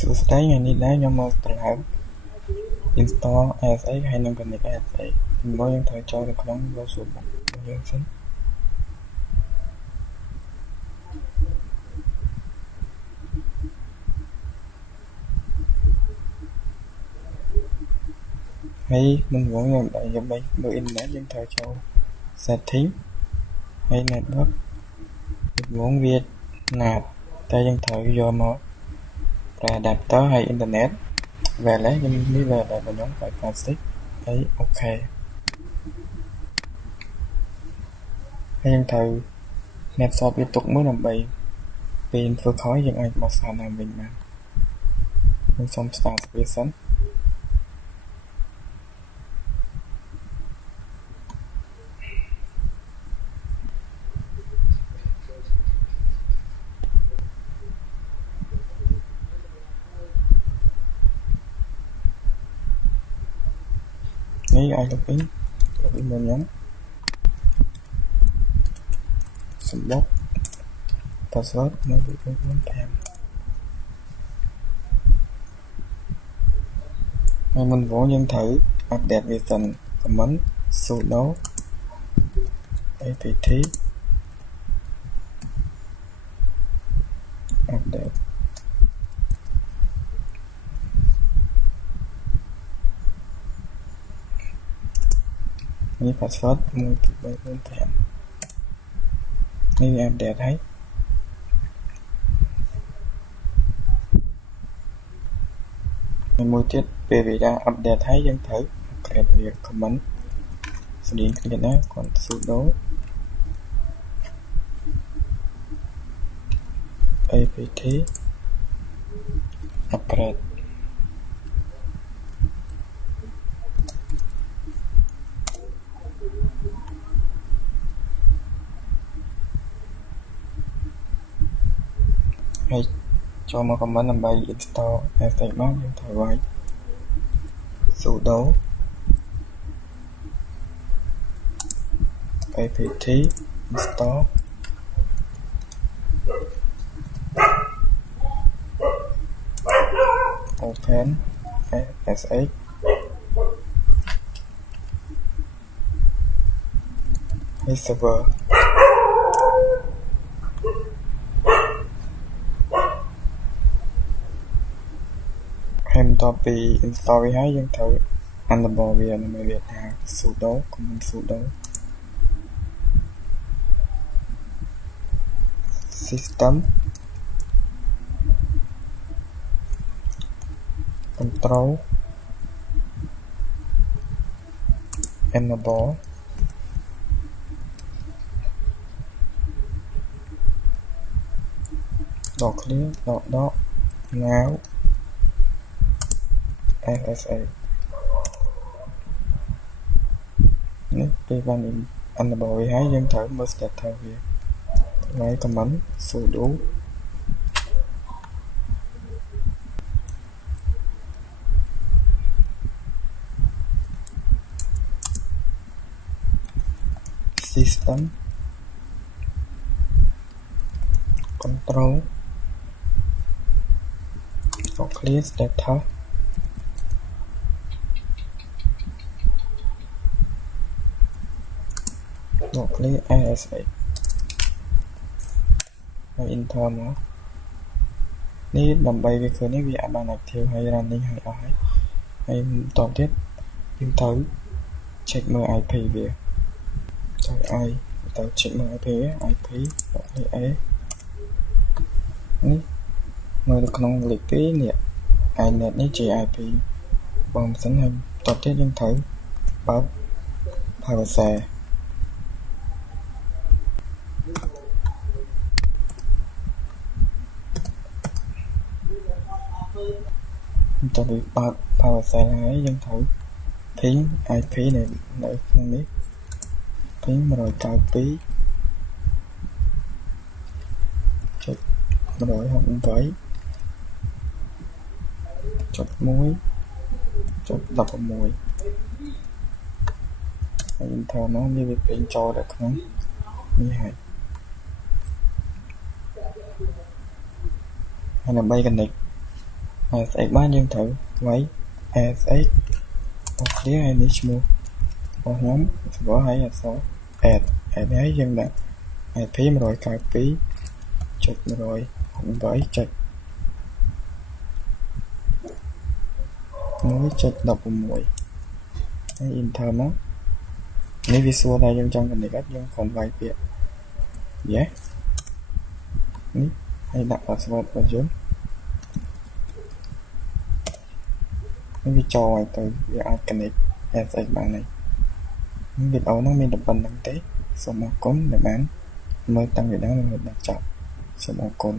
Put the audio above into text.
សួស្តីថ្ងៃនេះដែរខ្ញុំមកត្រឡប់ install ASX ហើយនឹង connect ASX ពីមុនយើងត្រូវចូលទៅក្នុង browser របស់យើងសិនហើយមុនយើងមើល internet យើងត្រូវចូល setting ហើយ network ពីមុនវា NAT តែយើងត្រូវយកមកប្រើ adapter ហើយ internet wireless ខ្ញុំនេះ wireless របស់ខ្ញុំ Wi-Fi 6 ហើយ OK ហើយយើងត្រូវ snapshot វាទុកមួយដើម្បីពេលធ្វើខលយើងអាចបោះសារតាមវិញបានខ្ញុំសូម start វាសិននេះអាច login មកខ្ញុំសម្បក password នៅទី5ហើយមុនវងយើងត្រូវ update វាសិន command sudo apt updateនេះ password 1 2 3 4 5នេះ update ហើយមួយទៀតពេលវាដាក់ update ហើយយើងត្រូវ create វា command ស្តីងគ្នាណាគាត់ sudo apt upgradeហើយចូលមក command ដើម្បី install ASX មកយើងត្រូវឲ្យ sudo apt install open ASXហើយ serverហើយបន្ទាប់ពី install វាហើយយើងត្រូវ enable វាដើម្បីវាថា sudo command sudo system control enable dot clear dot now ASA នេះពេលបាន enable វាហើយយើងត្រូវមើល status វាហើយ command sudo system control dot clear status dot clear ASA ហើយ enter មកនេះដើម្បីវាឃើញនេះវាអាចបាន active ហើយ running ហើយអស់ហើយបន្តទៀតយើងត្រូវ check មើល IP វាទៅ check មើល IP វា IP .a នេះមើលនៅក្នុងលេខ2នេះ inet នេះជា IP បងសិនហើយបន្តទៀតយើងត្រូវបើក browserបន្ទាប់ពីបើក browser ហើយយើងត្រូវ ping IP នៅក្នុងនេះ ping 192.168.1.1 ហើយ enter មកនេះវាពេញចូលដល់ក្នុងនេះហើយដើម្បី connect SX បានយើងត្រូវវាយ SX បោះឃ្លាហើយនេះឈ្មោះរបស់ខ្ញុំសម្រាប់ឲ្យអក្សរ add ហើយយើងដាក់ IP 192.168.1.16 ហើយ enter មកនេះវាសួរថាយើងចង់ connect អត់យើងគ្រាន់វាយពាក្យ yes នេះហើយដាក់ password របស់យើងនេះវាចូលឲ្យទៅវាអាច connect SX បានហើយវីដេអូហ្នឹងមានតែប៉ុណ្្នឹងទេសូមអរគុណដែលបានមើលតាំងពីដើមរហូតដល់ចប់សូមអរគុណ